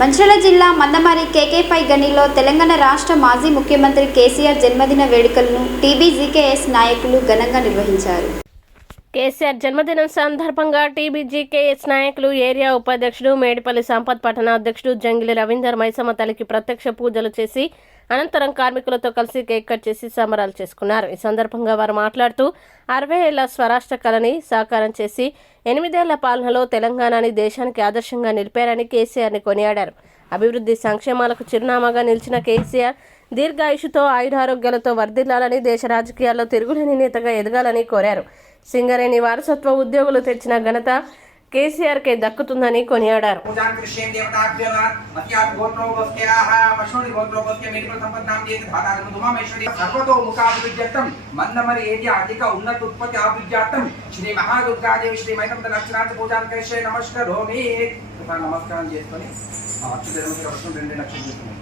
మంచిర్యాల జిల్లా మందమరి కేకే5 గనిలో తెలంగాణ రాష్ట్ర మాజీ ముఖ్యమంత్రి కేసీఆర్ జన్మదిన వేడుకలను టీబీజీకేఎస్ నాయకులు ఘనంగా నిర్వహించారు. కేసీఆర్ జన్మదినం సందర్భంగా టీబీజీకేఎస్ నాయకులు ఏరియా ఉపాధ్యక్షుడు మేడిపల్లి సంపత్ పట్టణ అధ్యక్షుడు జంగిలి రవీందర్ మైసమ్మ తల్లికి ప్రత్యక్ష పూజలు చేసి అనంతరం కార్మికులతో కలిసి కేక్ కట్ చేసి సంబరాలు చేసుకున్నారు. ఈ సందర్భంగా వారు మాట్లాడుతూ 60 ఏళ్ల స్వరాష్ట్ర కళని సాకారం చేసి 8 ఏళ్ల పాలనలో తెలంగాణని దేశానికి ఆదర్శంగా నిలిపారని కేసీఆర్ని కొనియాడారు. అభివృద్ధి సంక్షేమాలకు చిరునామాగా నిలిచిన కేసీఆర్ దీర్ఘాయుషుతో ఆయురారోగ్యాలతో వర్ధిల్లాలని, దేశ రాజకీయాల్లో తిరుగులేని నేతగా ఎదగాలని కోరారు. సింగరేణి వారసత్వ ఉద్యోగులు తెచ్చిన ఘనత కేసీఆర్కే దక్కుతుందని కొనియాడారు. మందమరి ఏరియా అధిక ఉన్నత ఉత్పత్తి అభివృద్ధ్యార్థం శ్రీ మహాదుర్గాదేవి శ్రీ మైతం నక్షత్రాంత పూజాన్ కరిష్యే నమస్కారోమి. నమస్కారం చేసుకొని రెండు నక్షత్రం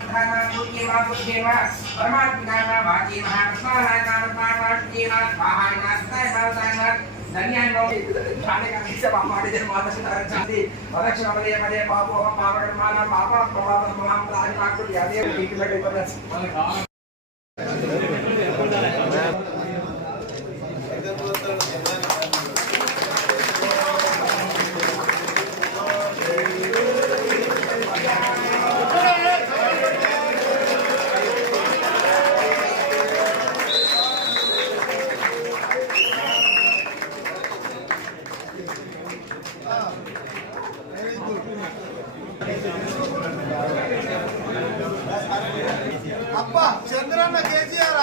అబ్బా చంద్రన్న కేసీఆర్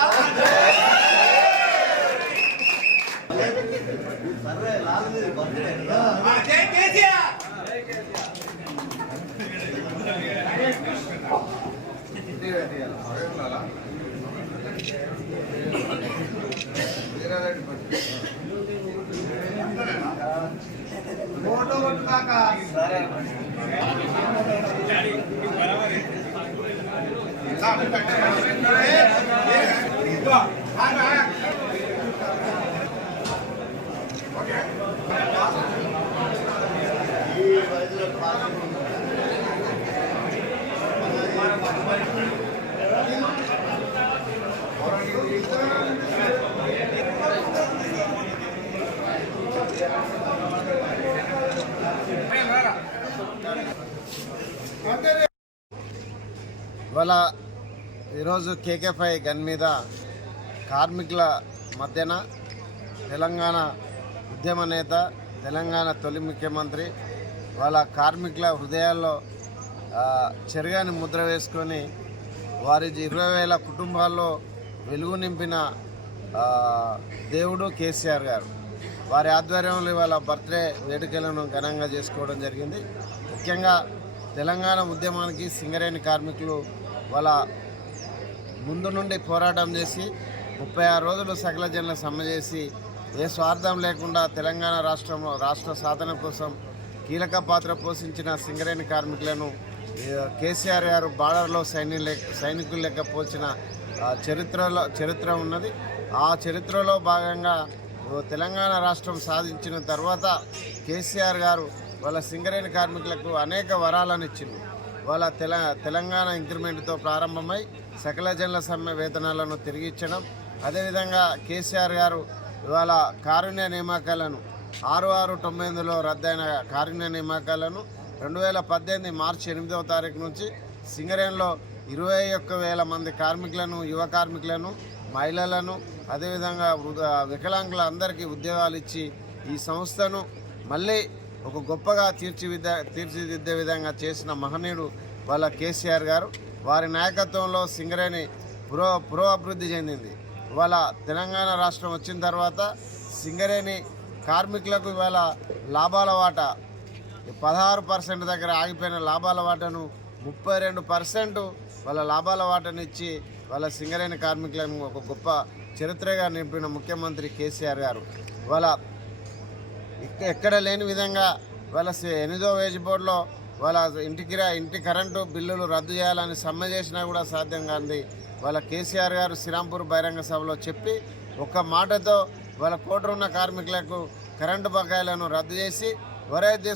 ఫోటో కొట్టుకాక ఇవాళ ఈరోజు కేకే5 గన్ మీద కార్మికుల మధ్యన తెలంగాణ ఉద్యమ నేత, తెలంగాణ తొలి ముఖ్యమంత్రి వాళ్ళ కార్మికుల హృదయాల్లో చెరగాని ముద్ర వేసుకొని వారి 20,000 కుటుంబాల్లో వెలుగు నింపిన దేవుడు కేసీఆర్ గారు. వారి ఆధ్వర్యంలో ఇవాళ బర్త్డే వేడుకలను ఘనంగా చేసుకోవడం జరిగింది. ముఖ్యంగా తెలంగాణ ఉద్యమానికి సింగరేణి కార్మికులు వాళ్ళ ముందు నుండి పోరాటం చేసి 36 రోజులు సకల జనుల సమ్మె చేసి ఏ స్వార్థం లేకుండా తెలంగాణ రాష్ట్ర సాధన కోసం కీలక పాత్ర పోషించిన సింగరేణి కార్మికులను కేసీఆర్ గారు బార్డర్లో సైనికులు లెక్క పోల్చిన చరిత్ర ఉన్నది. ఆ చరిత్రలో భాగంగా తెలంగాణ రాష్ట్రం సాధించిన తర్వాత కేసీఆర్ గారు వాళ్ళ సింగరేణి కార్మికులకు అనేక వరాలను ఇచ్చింది. వాళ్ళ తెలంగాణ ఇంక్రిమెంట్తో ప్రారంభమై సకల జనుల సమ్మె వేతనాలను తిరిగి ఇచ్చడం, అదేవిధంగా కేసీఆర్ గారు ఇవాళ కారుణ్య నియామకాలను 6/6/98లో రద్దయిన కారుణ్య నియామకాలను 2018 మార్చి 8వ తారీఖు నుంచి సింగరేణిలో 21,000 మంది కార్మికులను, యువ కార్మికులను, మహిళలను, అదేవిధంగా వికలాంగులందరికీ ఉద్యోగాలు ఇచ్చి ఈ సంస్థను మళ్ళీ ఒక గొప్పగా తీర్చిదిద్దే విధంగా చేసిన మహనీయుడు వాళ్ళ కేసీఆర్ గారు. వారి నాయకత్వంలో సింగరేణి పురోభివృద్ధి చెందింది. ఇవాళ తెలంగాణ రాష్ట్రం వచ్చిన తర్వాత సింగరేణి కార్మికులకు ఇవాళ లాభాల వాటా 16% దగ్గర ఆగిపోయిన లాభాల వాటాను 32% వాళ్ళ లాభాల వాటాను ఇచ్చి వాళ్ళ సింగరేణి కార్మికులను ఒక గొప్ప చరిత్రగా నింపిన ముఖ్యమంత్రి కేసీఆర్ గారు. వాళ్ళ ఎక్కడ లేని విధంగా వాళ్ళ 8వ వేజ్ బోర్డులో వాళ్ళ ఇంటి కరెంటు బిల్లులు రద్దు చేయాలని సమ్మె చేసినా కూడా సాధ్యం కాంది. వాళ్ళ కేసీఆర్ గారు శ్రీరాంపూర్ బహిరంగ సభలో చెప్పి ఒక్క మాటతో వాళ్ళ కోటరున్న కార్మికులకు కరెంటు బకాయిలను రద్దు చేసి ఎవరైతే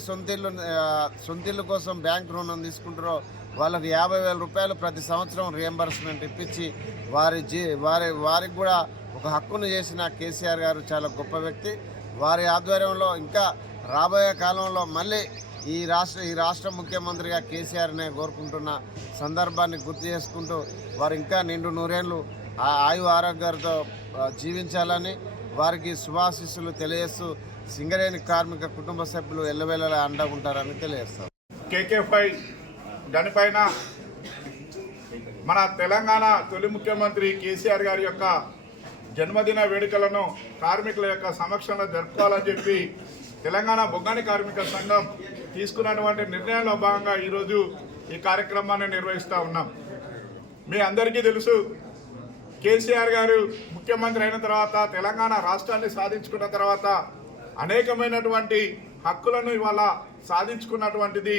సొంతిల్లు కోసం బ్యాంక్ రుణం తీసుకుంటారో వాళ్ళకు 50,000 రూపాయలు ప్రతి సంవత్సరం రియంబర్స్మెంట్ ఇప్పించి వారికి కూడా ఒక హక్కును చేసిన కేసీఆర్ గారు చాలా గొప్ప వ్యక్తి. వారి ఆధ్వర్యంలో ఇంకా రాబోయే కాలంలో మళ్ళీ ఈ రాష్ట్ర ముఖ్యమంత్రిగా కేసీఆర్నే కోరుకుంటున్న సందర్భాన్ని గుర్తు చేసుకుంటూ వారు ఇంకా నిండు నూరేళ్లు ఆయు ఆరోగ్యాలతో జీవించాలని వారికి శుభాశీస్సులు తెలియజేస్తూ సింగరేణి కార్మిక కుటుంబ సభ్యులు ఎల్లవేళలా అండగా ఉంటారని తెలియజేస్తారు. KK5 దానిపైన మన తెలంగాణ తొలి ముఖ్యమంత్రి కేసీఆర్ గారి యొక్క జన్మదిన వేడుకలను కార్మికుల యొక్క సమక్షంలో జరుపుకోవాలని చెప్పి తెలంగాణ బొగ్గాని కార్మిక సంఘం తీసుకున్నటువంటి నిర్ణయంలో భాగంగా ఈరోజు ఈ కార్యక్రమాన్ని నిర్వహిస్తూ ఉన్నాం. మీ అందరికీ తెలుసు, కేసీఆర్ గారు ముఖ్యమంత్రి అయిన తర్వాత తెలంగాణ రాష్ట్రాన్ని సాధించుకున్న తర్వాత అనేకమైనటువంటి హక్కులను ఇవాళ సాధించుకున్నటువంటిది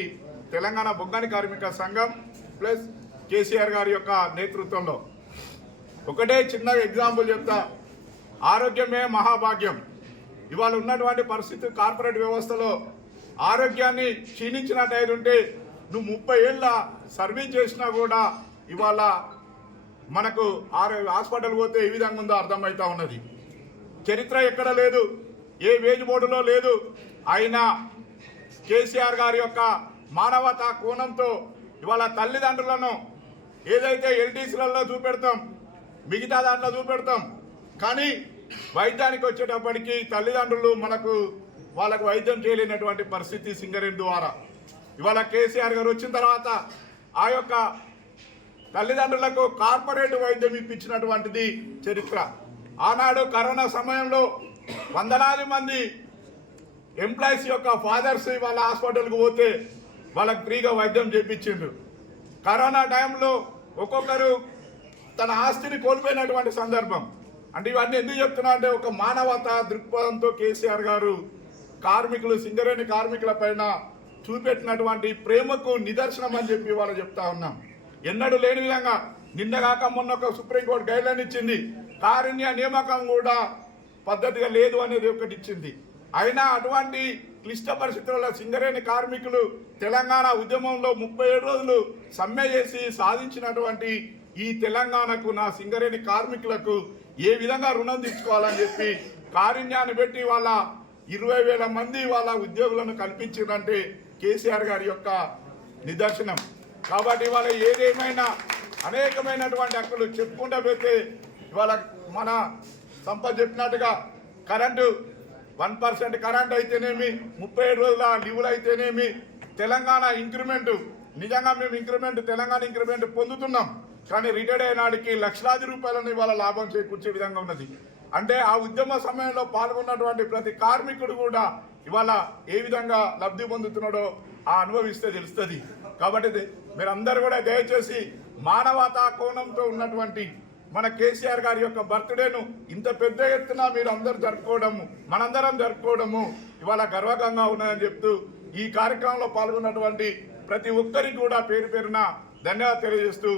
తెలంగాణ బొగ్గాని కార్మిక సంఘం ప్లస్ కేసీఆర్ గారి యొక్క నేతృత్వంలో. ఒకటే చిన్న ఎగ్జాంపుల్ చెప్తా. ఆరోగ్యమే మహాభాగ్యం. ఇవాళ ఉన్నటువంటి పరిస్థితి కార్పొరేట్ వ్యవస్థలో ఆరోగ్యాన్ని క్షీణించినట్టు ఉంటే నువ్వు 30 ఏళ్ళ సర్వీస్ చేసినా కూడా ఇవాళ మనకు హాస్పిటల్ పోతే ఏ విధంగా ఉందో అర్థమవుతా ఉన్నది. చరిత్ర ఎక్కడ లేదు, ఏ వేజ్ బోర్డులో లేదు. అయినా కేసీఆర్ గారి యొక్క మానవతా కోణంతో ఇవాళ తల్లిదండ్రులను ఏదైతే ఎల్టీసీలలో చూపెడతాం, మిగతా దాంట్లో చూపెడతాం, కానీ వైద్యానికి వచ్చేటప్పటికి తల్లిదండ్రులు వాళ్ళకు వైద్యం చేయలేనటువంటి పరిస్థితి సింగరేణి ద్వారా. ఇవాళ కేసీఆర్ గారు వచ్చిన తర్వాత ఆ యొక్క తల్లిదండ్రులకు కార్పొరేట్ వైద్యం ఇప్పించినటువంటిది చరిత్ర. ఆనాడు కరోనా సమయంలో వందలాది మంది ఎంప్లాయీస్ యొక్క ఫాదర్స్ వాళ్ళ హాస్పిటల్కి పోతే వాళ్ళకి ఫ్రీగా వైద్యం చేయించిండ్రు. కరోనా టైంలో ఒక్కొక్కరు తన ఆస్తిని కోల్పోయినటువంటి సందర్భం. అంటే ఇవన్నీ ఎందుకు చెప్తున్నా అంటే ఒక మానవతా దృక్పథంతో కేసీఆర్ గారు కార్మికులు సింగరేణి కార్మికుల పైన చూపెట్టినటువంటి ప్రేమకు నిదర్శనం అని చెప్పి వాళ్ళు చెప్తా ఉన్నాం. ఎన్నడూ లేని విధంగా నిన్నగాక మొన్న ఒక సుప్రీంకోర్టు గైడ్లైన్ ఇచ్చింది. కారుణ్య నియామకం కూడా పద్ధతిగా లేదు అనేది ఒకటి ఇచ్చింది. అయినా అటువంటి క్లిష్ట పరిస్థితుల్లో సింగరేణి కార్మికులు తెలంగాణ ఉద్యమంలో 37 రోజులు సమ్మె చేసి సాధించినటువంటి ఈ తెలంగాణకు నా సింగరేణి కార్మికులకు ఏ విధంగా రుణం తీర్చుకోవాలని చెప్పి కారుణ్యాన్ని పెట్టి వాళ్ళ 20,000 మంది వాళ్ళ ఉద్యోగులను కల్పించిందంటే కేసీఆర్ గారి యొక్క నిదర్శనం. కాబట్టి ఇవాళ ఏదేమైనా అనేకమైనటువంటి హక్కులు చెప్పుకుంటూ పోతే ఇవాళ మన సంపత్ చెప్పినట్టుగా కరెంటు 1% కరెంట్ అయితేనేమి, 37 రోజుల లీవులు అయితేనేమి, తెలంగాణ ఇంక్రిమెంట్ నిజంగా మేము తెలంగాణ ఇంక్రిమెంట్ పొందుతున్నాం. కానీ రిటైర్డ్ అయినాడికి లక్షలాది రూపాయలను ఇవాళ లాభం చేకూర్చే విధంగా ఉన్నది. అంటే ఆ ఉద్యమ సమయంలో పాల్గొన్నటువంటి ప్రతి కార్మికుడు కూడా ఇవాళ ఏ విధంగా లబ్ధి పొందుతున్నాడో అనుభవిస్తే తెలుస్తుంది. కాబట్టి మీరందరూ కూడా దయచేసి మానవతా కోణంతో ఉన్నటువంటి మన కేసీఆర్ గారి యొక్క బర్త్డేను ఇంత పెద్ద ఎత్తున మీరు అందరూ జరుపుకోవడము, మనందరం జరుపుకోవడము ఇవాళ గర్వకంగా ఉన్నదని చెప్తూ ఈ కార్యక్రమంలో పాల్గొన్నటువంటి ప్రతి ఒక్కరికి కూడా పేరు పేరున ధన్యవాదాలు తెలియజేస్తూ